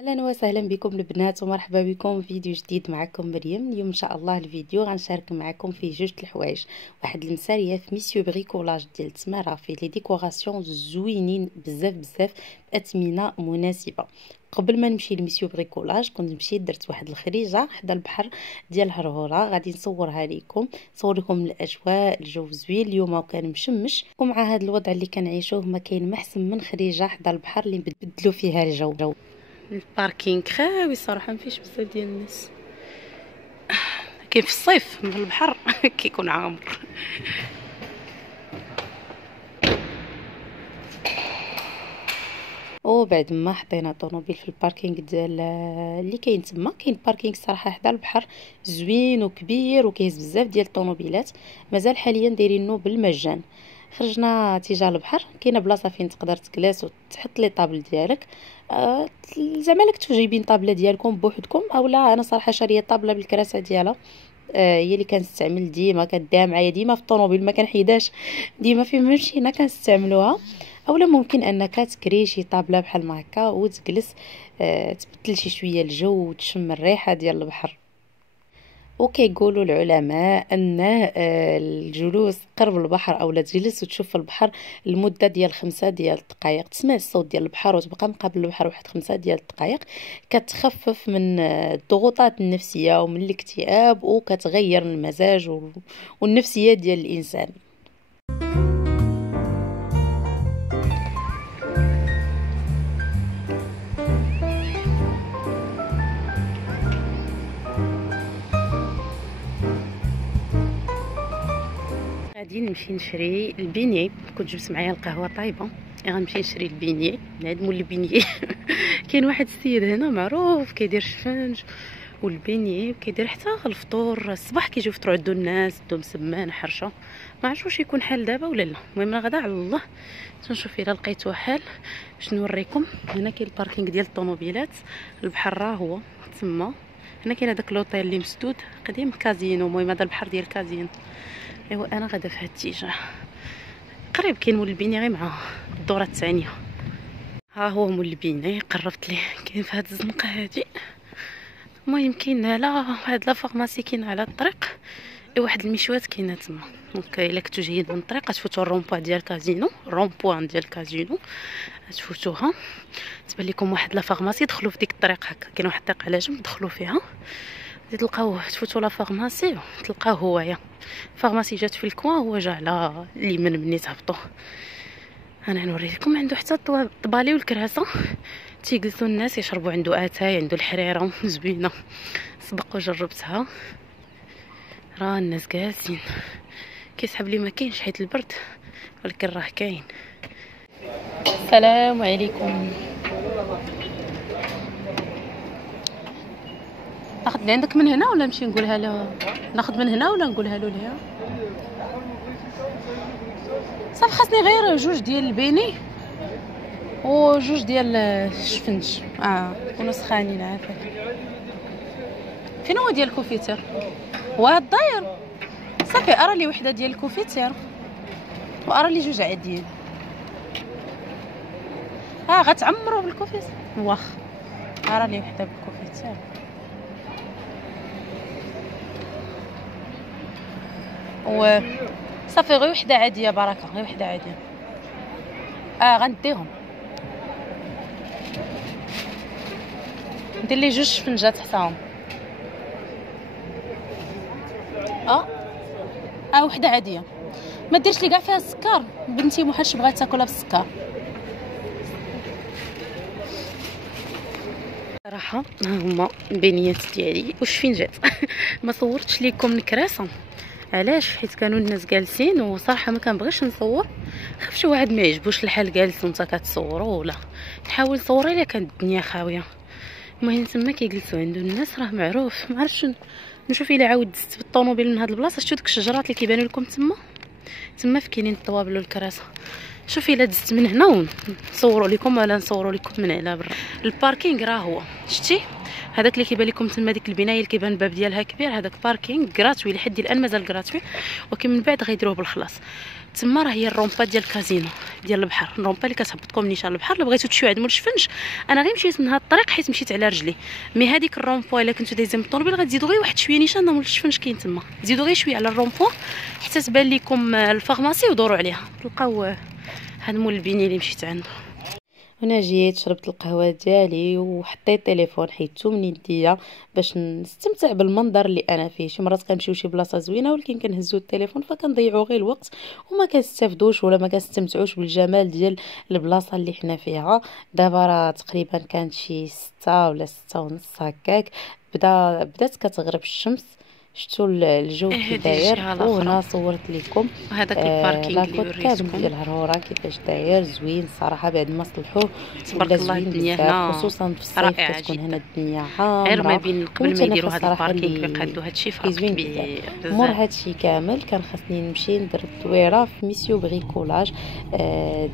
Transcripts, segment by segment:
اهلا وسهلا بكم البنات ومرحبا بكم في فيديو جديد. معكم مريم. اليوم ان شاء الله الفيديو غنشارك معكم فيه جوج الحوايج، واحد المساريه في ميسيو بريكولاج ديال تماره فيه لي ديكوراسيون زوينين بزاف بزاف باثمنه مناسبه. قبل ما نمشي لميسيو بريكولاج كنت مشيت درت واحد الخريجه حدا البحر ديال هرهوره، غادي نصورها لكم، نصور لكم الاجواء، الجو زوين اليوم وكان مشمش. ومع هذا الوضع اللي كنعيشوه ما كاين ما احسن من خريجه حدا البحر اللي نبدلوا فيها الجو. الباركينغ خاوي صراحه، مفيش بزاف ديال الناس. كاين في الصيف من البحر كيكون عامر. وبعد ما حطينا الطوموبيل في الباركينغ ديال اللي كاين تما، كاين باركينغ صراحه حدا البحر زوين وكبير وكيهز بزاف ديال الطوموبيلات، مازال حاليا دايرينو بالمجان. خرجنا اتجاه البحر، كاينه بلاصه فين تقدر تجلس وتحط لي طابل ديالك. زعما لك جايبين طابله ديالكم بوحدكم اولا. انا صراحه شاريه طابله بالكراسه ديالها، هي اللي كنستعمل ديما، كديها معايا ديما في الطوموبيل، ما كنحيدهاش، ديما فين ما مشينا كنستعملوها. اولا ممكن انك تكري شي طابله بحال ما هكا وتجلس تبدل شي شويه الجو وتشم الريحه ديال البحر. وكيقولوا العلماء ان الجلوس قرب البحر او تجلس وتشوف البحر لمده ديال 5 ديال الدقائق، تسمع الصوت ديال البحر وتبقى مقابل البحر واحد 5 ديال الدقائق، كتخفف من الضغوطات النفسيه ومن الاكتئاب، وكتغير المزاج والنفسيه ديال الانسان. غادي نمشي نشري البيني، كنت جبت معايا القهوه طايبه، غنمشي نشري البيني من عند مول البيني. كاين واحد السيد هنا معروف كيدير الشفنج والبيني، كيدير حتى الفطور الصباح، كيجيو يفطروا عندو الناس، عندهم سمان حرشه، ما عرفتش واش يكون حال دابا ولا لا. المهم غدا على الله تنشوف الا لقيتو حال باش نوريكم. هنا كاين الباركينغ ديال الطوموبيلات، البحر راه هو تما. هنا كاين هذاك لوطيل اللي مسدود قديم كازينو، المهم هذا البحر ديال كازينو. ايوا انا غادا في هاد الاتجاه، قريب كاين مول البيني غير مع الدوره الثانيه. ها هو مول البيني، قربت ليه، كاين في هاد الزنقه هادي. المهم كاين لا هاد لا فارماسي كاين على الطريق، واحد المشوات كاينه تما. دونك الا كنتو جايين من الطريق غتفوتوا الرومبوا ديال كازينو، رومبوان ديال كازينو غتفوتوها، تبان لكم واحد لا فارماسي، دخلوا في ديك الطريق هكا، كاين واحد الطريق على جنب دخلوا فيها، تلقاوه تفوتوا لا فارماسي تلقاوه هويا. فارماسي جات في الكوان، هو جا على اليمين مني تهبطوا. انا نوري لكم، عنده حتى الطبالي والكراسه، تيجلسوا الناس يشربوا، عنده اتاي، عنده الحريره زوينه، سبق وجربتها. راه الناس جالسين، كيسحب لي ما كاينش حيت البرد، ولكن راه كاين. السلام عليكم. ناخذ اللي عندك من هنا ولا نمشي نقولها له؟ ناخذ من هنا ولا نقولها له ليها؟ صافي خاصني غير جوج ديال البيني وجوج ديال الشفنج، يكونوا سخانين عافاك. فين هو ديال الكوفيتير؟ وهاد الداير صافي، ارى لي وحده ديال الكوفيتير وارى لي جوج عاديين. غتعمروا بالكوفيتير، واخ ارى لي وحده بالكوفيتير. و صافي غير وحده عاديه بركه، غير وحده عاديه. غنديهم، ندير لي جوج شفنجات حتاهم. وحده عاديه، ما ديرش لي كاع فيها السكر، بنتي محاش بغات تاكلها بالسكر. صراحه ها هما البنيات ديالي والشفنجات. ما صورتش لكم الكراسه، علاش؟ حيت كانوا الناس جالسين وصراحه ما كنبغيش نصور، خاف شي واحد ما يعجبوش الحال جالس وانت كتصوروا، ولا نحاول نصور الا كانت الدنيا خاويه. المهم تما كيجلسوا عنده الناس، راه معروف. ما عرفتش نشوف الا عاود دزت بالطوموبيل من هاد البلاصه، شفتوا ديك الشجرات اللي كيبانوا لكم تما في كاينين الطوابل والكراسه، شوفي الا دزت من هنا ونصوروا لكم ولا نصوروا لكم من على برا. الباركينغ راه هو شتي هذاك اللي كيبان لكم تما ديك البنايه اللي كيبان الباب ديالها كبير، هذاك باركينغ غراتوي لحد الان مازال غراتوي، ولكن من بعد غيديروه بالخلاص. تما راه هي الرومبا ديال الكازينو ديال البحر، الرومبا اللي كتهبطكم نيشان البحر. الا بغيتو تمشيو عند مول الشفنج انا غير مشيت من هاد الطريق حيت مشيت على رجلي، مي هذيك الرومبا الا كنتو دايزين بالطوموبيل غتزيدوا غير واحد شويه نيشان مول الشفنج كاين تما، تزيدوا غير شويه على الرومبا حتى تبان لكم الفارماسي ودوروا عليها تلقاو هاد مول البنيه اللي مشيت عنده. هنا جيت شربت القهوه ديالي وحطيت التليفون حيدتو من يديا باش نستمتع بالمنظر اللي انا فيه. شي مرات كنمشيو شي بلاصه زوينه ولكن كنهزو التليفون فكنضيعوا غير الوقت وما كنستافدوش ولا ما كنستمتعوش بالجمال ديال البلاصه اللي حنا فيها. دابا راه تقريبا كانت شي 6 ولا 6 ونص هكاك، بدات كتغرب الشمس. شفتوا الجو كي داير. وهنا صورت لكم هذاك الباركينغ اللي وريتكم ديال الهرورة كيفاش داير زوين صراحه بعد ما صلحوه. تبارك الله الدنيا هنا خصوصا في الصيف كتكون هنا الدنيا عامره. غير ما بين قبل ما يديروا هذا الباركينغ كيقادوا هادشي فرق كبير بزاف. مور هادشي كامل كان خاصني نمشي ندير الدويره في ميسيو بريكولاج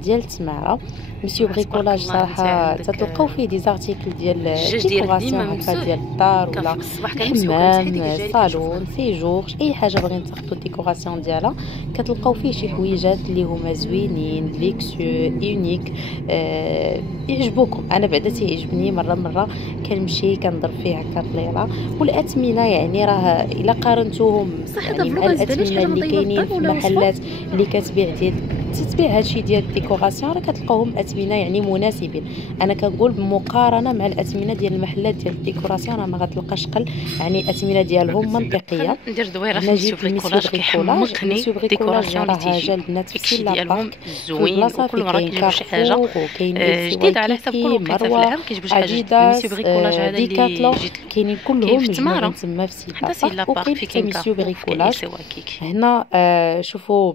ديال تماره. ميسيو بريكولاج صراحه تتلقاو فيه دي زارتيكل ديال ديكوراسيون هكا ديال الدار ولا الحمام الصالون سيجور اي حاجه بغيتو تاخذوا الديكوراسيون ديالها كتلقاو فيه شي حويجات اللي هما زوينين ليكسيو يونيك يعجبوكم. انا بعدا تيعجبني مره كنمشي كنضرب فيه هكا طليله. والاثمنه يعني راه الا قارنتوهم يعني مع الاثمنه اللي كاينين في المحلات اللي كتبيع ديال تتبيع هادشي ديال الديكوراسيون راه كتلقاوهم اثمنه يعني مناسبين. انا كنقول بمقارنه مع الاثمنه ديال المحلات ديال الديكوراسيون راه ما غتلقاش قل، يعني الاثمنه ديالهم منطقيه. ندير دويره في ميسيو بريكولاج كيحمقني الديكوراسيون اللي تيجي جا البنات في ديالهم زوين وكل مره كيجيبوا شي حاجه جديده على حسب كل وقيته في العام كيجيبوا شي حاجه جديده. ميسيو بريكولاج هذا اللي جيت كاينين كلهم في تماره تما في حتى سي لابارك في كاين ميسيو بريكولاج. هنا شوفوا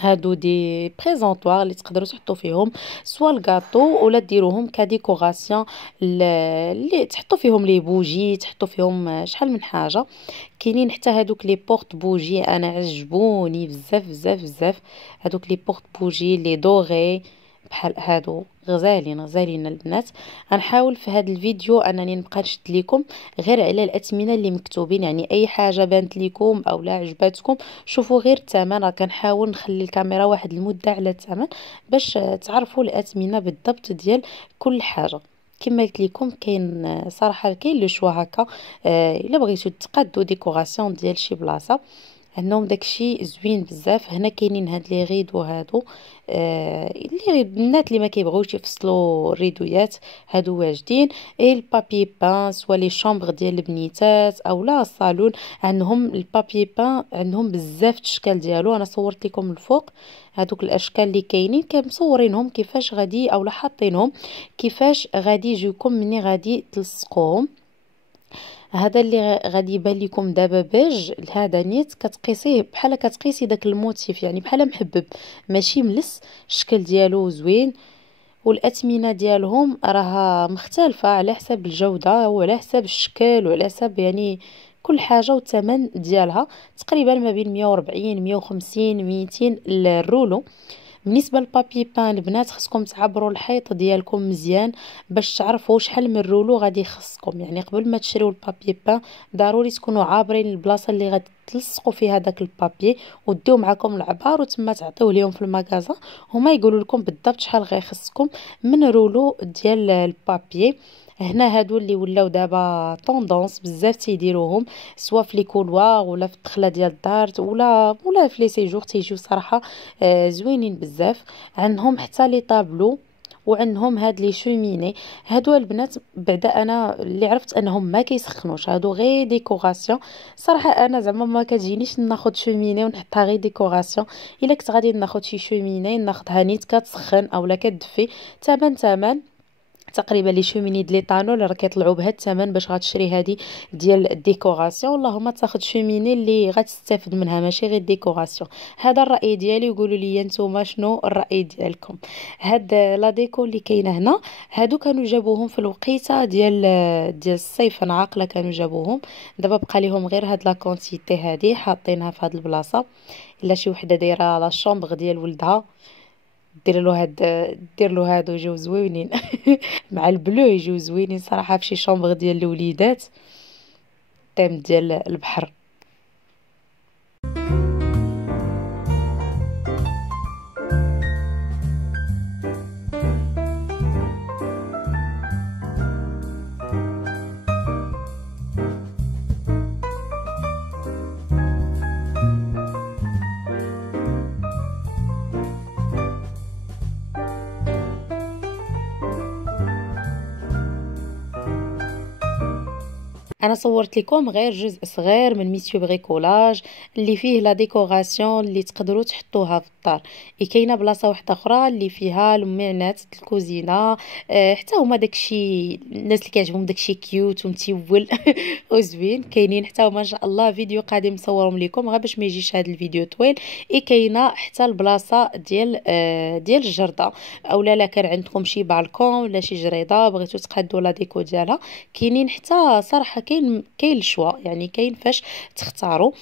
هادو دي بريزونطوار اللي تقدروا تحطوا فيهم سوا الكاطو ولا ديروهم كديكوراسيون اللي تحطوا فيهم لي بوجي تحطوا فيهم شحال من حاجه. كاينين حتى هادوك لي بورت بوجي انا عجبوني بزاف هادوك لي بورت بوجي لي دوغي بحال هادو غزالين البنات. غنحاول في هذا الفيديو انني نبقى نشد لكم غير على الاثمنه اللي مكتوبين، يعني اي حاجه بانت لكم او لا عجباتكم شوفوا غير الثمن. راه كنحاول نخلي الكاميرا واحد المده على الثمن باش تعرفوا الاثمنه بالضبط ديال كل حاجه. كما قلت لكم كاين صراحه كاين لو شوا هكا الا بغيتو تقادوا ديكوراسيون ديال شي بلاصه عندهم داكشي زوين بزاف. هنا كاينين هاد لي غيدو هادو اللي البنات اللي ما كيبغيوش يفصلوا الريدويات هادو واجدين. اي البابي بان سوا لي شامبر ديال البنيتات او لا الصالون عندهم البابي بان عندهم بزاف الاشكال ديالو. انا صورت لكم الفوق هادوك الاشكال اللي كاينين كمصورينهم كيفاش غادي او حاطينهم كيفاش غادي يجيوكم مني غادي تلصقوهم. هذا اللي غادي يبان لكم دابا بيج هذا نيت كتقيسيه بحال كتقيسي داك الموتيف يعني بحال محبب ماشي ملس. الشكل ديالو زوين والاثمنه ديالهم راها مختلفه على حسب الجوده وعلى حسب الشكل وعلى حسب يعني كل حاجه والثمن ديالها تقريبا ما بين 140 150 200 الرولو. بالنسبه للبابي بان البنات خصكم تعبروا الحيط ديالكم مزيان باش تعرفوا شحال من رولو غادي يخصكم. يعني قبل ما تشريو البابي بان ضروري تكونوا عابرين البلاصه اللي غادي تلصقوا فيها داك البابي وديو معكم العبار وتما تعطيوه ليهم في المغازه هما يقولوا لكم بالضبط شحال غيخصكم من رولو ديال البابي. هنا هادو اللي ولاو دابا طوندونس بزاف تيديروهم سوا في لي كولوار ولا في الدخله ديال الدار ولا في لي سيجور تيجيو صراحه زوينين بزاف. عندهم حتى لي طابلو وعندهم هاد لي شوميني. هادو البنات بعدا انا اللي عرفت انهم ما كيسخنوش هادو غير ديكوراسيون. صراحه انا زعما ما كتجينيش ناخذ شوميني ونحطها غير ديكوراسيون. الا كنت غادي ناخذ شي شوميني ناخذها نيت كتسخن اولا كتدفي ثمن تقريبا لي شوميني ديال ليطانول راه كيطلعوا بهذا الثمن باش غتشري هذه ديال الديكوراسيون. اللهم تاخذ شوميني اللي غتستافد منها ماشي غير ديكوراسيون. هذا الراي ديالي وقولوا لي نتوما شنو الراي ديالكم. هاد لا ديكو اللي كاينه هنا هادو كانوا جابوهم في الوقيته ديال الصيف انا عاقله كانوا جابوهم. دابا بقى لهم غير هاد لا كونتيتي هذه حاطينها في هاد البلاصه. الا شي وحده دايره لا شومبر ديال ولدها دير له هادو يجيو زوينين مع البلو يجيو زوينين صراحه في شي شومبر ديال الوليدات تيم ديال البحر. انا صورت لكم غير جزء صغير من ميسيو بريكولاج اللي فيه لا ديكوراسيون اللي تقدروا تحطوها في الدار. كاينه بلاصه واحده اخرى اللي فيها المعنات الكوزينه، حتى هما داكشي الناس اللي كيعجبهم داكشي كيوت ومتيول وزوين كاينين حتى هما ان شاء الله. فيديو قادم نصورهم لكم غير باش ما يجيش هذا الفيديو طويل. كاينه حتى البلاصه ديال الجرده، اولا لا كان عندكم شي بالكون ولا شي جريده بغيتو تقادوا لا ديكو ديالها كاينين حتى صراحه كاين الشوا يعني كاين فاش تختاروا.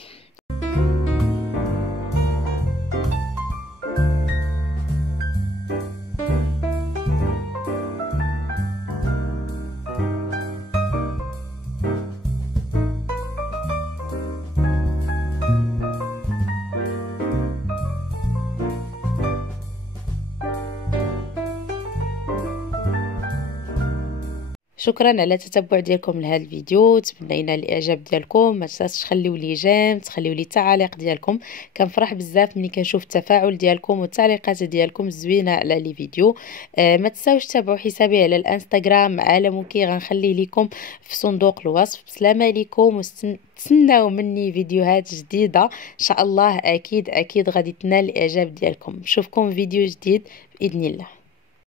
شكرا على التتبع ديالكم لهذا الفيديو، تمنينا الاعجاب ديالكم. ما تنساوش تخليو لي جيم، تخليو لي التعاليق ديالكم، كنفرح بزاف ملي كنشوف التفاعل ديالكم والتعليقات ديالكم الزوينه على لي فيديو. ما تنساوش تتابعوا حسابي على الانستغرام عالم كي، غنخليه لكم في صندوق الوصف. بسلامه عليكم وتسناو مني فيديوهات جديده ان شاء الله، اكيد غادي تنال الاعجاب ديالكم. نشوفكم فيديو جديد باذن الله.